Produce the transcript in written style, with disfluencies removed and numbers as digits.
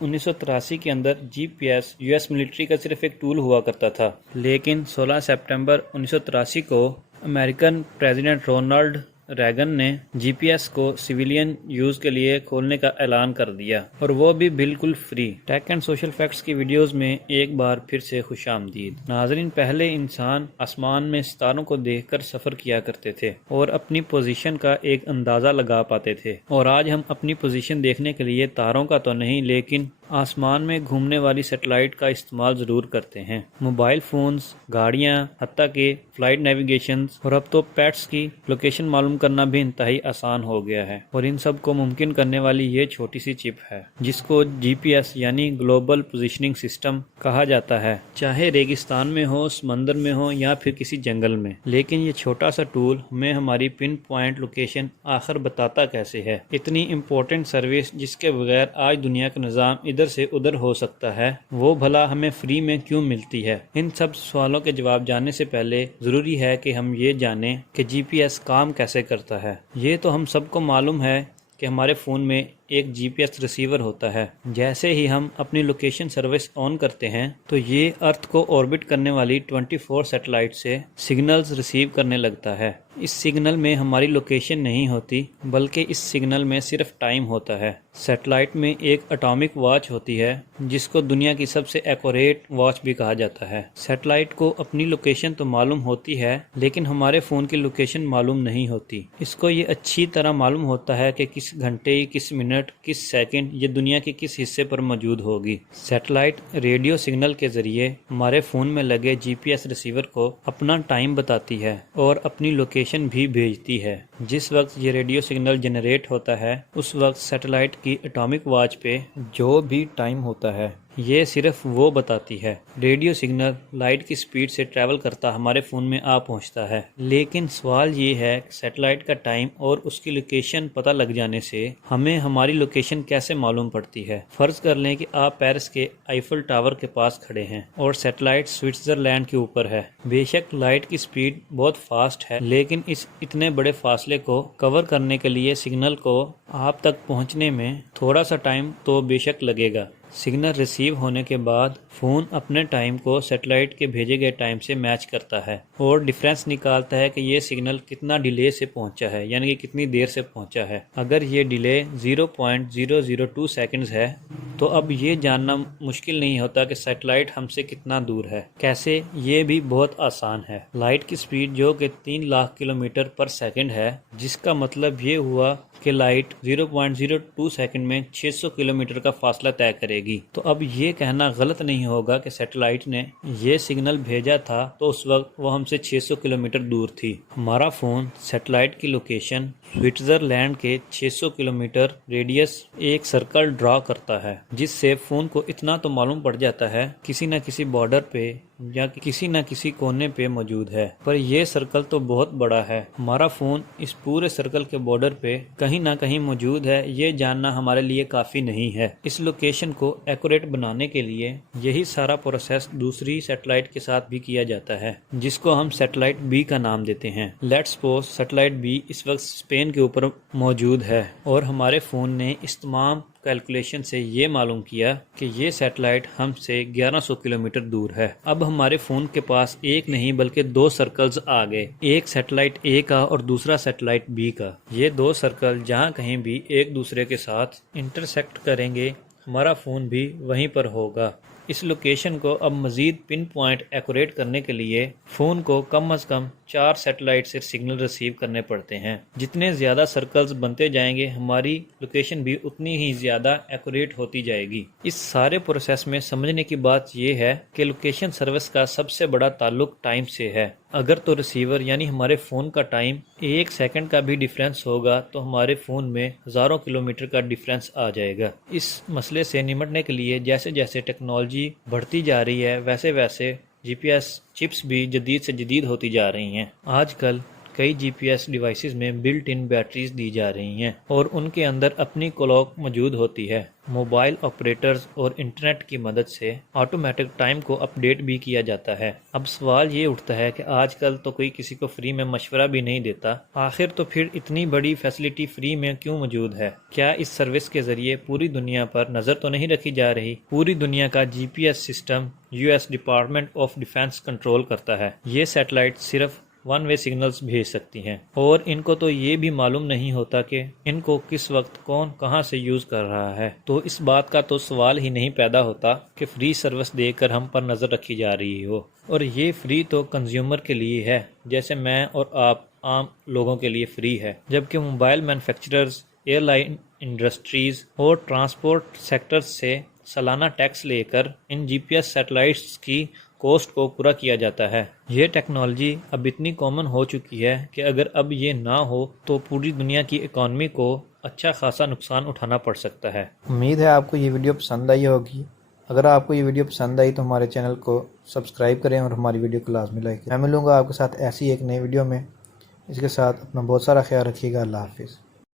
1983 کے اندر G P S U S military کا صرف ایک ٹول ہوا کرتا تھا، لیکن 16 سپٹمبر 1983 کو امریکن پریزیڈنٹ رونالڈ ریگن نے جی پی ایس کو سویلین یوز کے لیے کھولنے کا اعلان کر دیا، اور وہ بھی بالکل free. Take and social facts کی ویڈیوز میں ایک بار پھر سے خوش آمدید ناظرین۔ پہلے انسان آسمان میں ستاروں کو دیکھ کر سفر کیا کرتے تھے اور اپنی پوزیشن کا ایک اندازہ لگا پاتے تھے، اور آج ہم اپنی پوزیشن دیکھنے کے لیے تاروں کا تو نہیں لیکن آسمان میں گھومنے والی سیٹلائٹ کا استعمال ضرور کرتے ہیں۔ موبائل فونز، گاڑیاں، حتیٰ کہ فلائٹ نیویگیشنز، اور اب تو پیٹس کی لوکیشن معلوم کرنا بھی انتہائی آسان ہو گیا ہے، اور ان سب کو ممکن کرنے والی یہ چھوٹی سی چپ ہے جس کو جی پی ایس یعنی گلوبل پوزیشننگ سسٹم کہا جاتا ہے، چاہے ریگستان میں ہو، سمندر میں ہو یا پھر کسی جنگل میں۔ لیکن یہ چھوٹا سا ٹول ہمیں ہماری پن پوائنٹ لوکیشن آخر بتاتا کیسے ہے؟ اتنی امپورٹنٹ سروس جس کے بغیر آج دنیا کا نظام ادھر سے ادھر ہو سکتا ہے، وہ بھلا ہمیں فری میں کیوں ملتی ہے؟ ان سب سوالوں کے جواب جاننے سے پہلے ضروری ہے کہ ہم یہ جانیں کہ جی پی ایس کام کیسے کرتا ہے۔ یہ تو ہم سب کو معلوم ہے کہ ہمارے فون میں ایک جی پی ایس ریسیور ہوتا ہے۔ جیسے ہی ہم اپنی لوکیشن سروس آن کرتے ہیں تو یہ ارتھ کو آربٹ کرنے والی 24 سیٹلائٹ سے سگنلز ریسیو کرنے لگتا ہے۔ اس سگنل میں ہماری لوکیشن نہیں ہوتی، بلکہ اس سگنل میں صرف ٹائم ہوتا ہے۔ سیٹلائٹ میں ایک اٹامک واچ ہوتی ہے جس کو دنیا کی سب سے ایکوریٹ واچ بھی کہا جاتا ہے۔ سیٹلائٹ کو اپنی لوکیشن تو معلوم ہوتی ہے، لیکن ہمارے فون کی لوکیشن معلوم نہیں ہوتی۔ اس کو یہ اچھی طرح معلوم ہوتا ہے کہ کس گھنٹے، کس منٹ، کس سیکنڈ یہ دنیا کے کس حصے پر موجود ہوگی۔ سیٹلائٹ ریڈیو سگنل کے ذریعے ہمارے فون میں لگے جی پی ایس ریسیور کو اپنا ٹائم بتاتی ہے اور اپنی لوکیشن بھی بھیجتی ہے۔ جس وقت یہ ریڈیو سگنل جنریٹ ہوتا ہے اس وقت سیٹلائٹ کی اٹامک واچ پہ جو بھی ٹائم ہوتا ہے یہ صرف وہ بتاتی ہے۔ ریڈیو سگنل لائٹ کی سپیڈ سے ٹریول کرتا ہمارے فون میں آ پہنچتا ہے، لیکن سوال یہ ہے کہ سیٹلائٹ کا ٹائم اور اس کی لوکیشن پتہ لگ جانے سے ہمیں ہماری لوکیشن کیسے معلوم پڑتی ہے؟ فرض کر لیں کہ آپ پیرس کے آئیفل ٹاور کے پاس کھڑے ہیں اور سیٹلائٹ سوئٹزرلینڈ کے اوپر ہے۔ بے شک لائٹ کی سپیڈ بہت فاسٹ ہے، لیکن اس اتنے بڑے فاصلے کو کور کرنے کے لیے سگنل کو آپ تک پہنچنے میں تھوڑا سا ٹائم تو بے شک لگے گا۔ سگنل ریسیو ہونے کے بعد فون اپنے ٹائم کو سیٹلائٹ کے بھیجے گئے ٹائم سے میچ کرتا ہے اور ڈیفرنس نکالتا ہے کہ یہ سگنل کتنا ڈیلے سے پہنچا ہے، یعنی کہ کتنی دیر سے پہنچا ہے۔ اگر یہ ڈیلے 0.002 سیکنڈز ہے تو اب یہ جاننا مشکل نہیں ہوتا کہ سیٹلائٹ ہم سے کتنا دور ہے۔ کیسے؟ یہ بھی بہت آسان ہے۔ لائٹ کی سپیڈ جو کہ 3 لاکھ کلومیٹر پر سیکنڈ ہے، جس کا مطلب یہ ہوا کہ لائٹ 0.02 سیکنڈ میں 600 کلومیٹر کا فاصلہ طے کرے گی۔ تو اب یہ کہنا غلط نہیں ہوگا کہ سیٹلائٹ نے یہ سگنل بھیجا تھا تو اس وقت وہ ہم سے 600 کلومیٹر دور تھی۔ ہمارا فون سیٹلائٹ کی لوکیشن سوئٹزرلینڈ کے 600 کلومیٹر ریڈیس ایک سرکل ڈرا کرتا ہے، جس سے فون کو اتنا تو معلوم پڑ جاتا ہے کسی نہ کسی بارڈر پہ یا کسی نہ کسی کونے پہ موجود ہے، پر یہ سرکل تو بہت بڑا ہے۔ ہمارا فون اس پورے سرکل کے بارڈر پہ کہیں نہ کہیں موجود ہے، یہ جاننا ہمارے لیے کافی نہیں ہے۔ اس لوکیشن کو ایکوریٹ بنانے کے لیے یہی سارا پروسیس دوسری سیٹلائٹ کے ساتھ بھی کیا جاتا ہے، جس کو ہم سیٹلائٹ بی کا نام دیتے ہیں۔ لیٹس سپوز سیٹلائٹ بی اس وقت اسپین کے اوپر موجود ہے اور ہمارے فون نے اس تمام کیلکولیشن سے یہ معلوم کیا کہ یہ سیٹلائٹ ہم سے 1100 کلومیٹر دور ہے۔ اب ہمارے فون کے پاس ایک نہیں بلکہ 2 سرکلز آ گئے، ایک سیٹلائٹ اے کا اور دوسرا سیٹلائٹ بی کا۔ یہ 2 سرکل جہاں کہیں بھی ایک دوسرے کے ساتھ انٹرسیکٹ کریں گے ہمارا فون بھی وہیں پر ہوگا۔ اس لوکیشن کو اب مزید پن پوائنٹ ایکوریٹ کرنے کے لیے فون کو کم از کم 4 سیٹلائٹ سے سگنل ریسیو کرنے پڑتے ہیں۔ جتنے زیادہ سرکلز بنتے جائیں گے ہماری لوکیشن بھی اتنی ہی زیادہ ایکوریٹ ہوتی جائے گی۔ اس سارے پروسیس میں سمجھنے کی بات یہ ہے کہ لوکیشن سروس کا سب سے بڑا تعلق ٹائم سے ہے۔ اگر تو ریسیور یعنی ہمارے فون کا ٹائم 1 سیکنڈ کا بھی ڈیفرنس ہوگا تو ہمارے فون میں ہزاروں کلومیٹر کا ڈیفرنس آ جائے گا۔ اس مسئلے سے نمٹنے کے لیے جیسے جیسے ٹیکنالوجی بڑھتی جا رہی ہے ویسے ویسے جی پی ایس چپس بھی جدید سے جدید ہوتی جا رہی ہیں۔ آج کل کئی جی پی ایس ڈیوائسز میں بلٹ ان بیٹریز دی جا رہی ہیں اور ان کے اندر اپنی کلاک موجود ہوتی ہے۔ موبائل آپریٹرز اور انٹرنیٹ کی مدد سے آٹومیٹک ٹائم کو اپ ڈیٹ بھی کیا جاتا ہے۔ اب سوال یہ اٹھتا ہے کہ آج کل تو کوئی کسی کو فری میں مشورہ بھی نہیں دیتا، آخر تو پھر اتنی بڑی فیسلٹی فری میں کیوں موجود ہے؟ کیا اس سروس کے ذریعے پوری دنیا پر نظر تو نہیں رکھی جا رہی؟ پوری دنیا کا G P S system U S department of defence control کرتا ہے۔ یہ سیٹلائٹ صرف ون وے سگنلز بھیج سکتی ہیں اور ان کو تو یہ بھی معلوم نہیں ہوتا کہ ان کو کس وقت کون کہاں سے یوز کر رہا ہے۔ تو اس بات کا تو سوال ہی نہیں پیدا ہوتا کہ فری سروس دے کر ہم پر نظر رکھی جا رہی ہو، اور یہ فری تو کنزیومر کے لیے ہے، جیسے میں اور آپ عام لوگوں کے لیے فری ہے، جبکہ mobile manufacturers, airline industries اور ٹرانسپورٹ سیکٹر سے سالانہ ٹیکس لے کر ان جی پی ایس سیٹلائٹس کی کوسٹ کو پورا کیا جاتا ہے۔ یہ ٹیکنالوجی اب اتنی کامن ہو چکی ہے کہ اگر اب یہ نہ ہو تو پوری دنیا کی اکانومی کو اچھا خاصا نقصان اٹھانا پڑ سکتا ہے۔ امید ہے آپ کو یہ ویڈیو پسند آئی ہوگی۔ اگر آپ کو یہ ویڈیو پسند آئی تو ہمارے چینل کو سبسکرائب کریں اور ہماری ویڈیو کو لازمی لائک کریں۔ میں ملوں گا آپ کے ساتھ ایسی ایک نئی ویڈیو میں۔ اس کے ساتھ اپنا بہت سارا خیال رکھیے گا۔ اللہ حافظ۔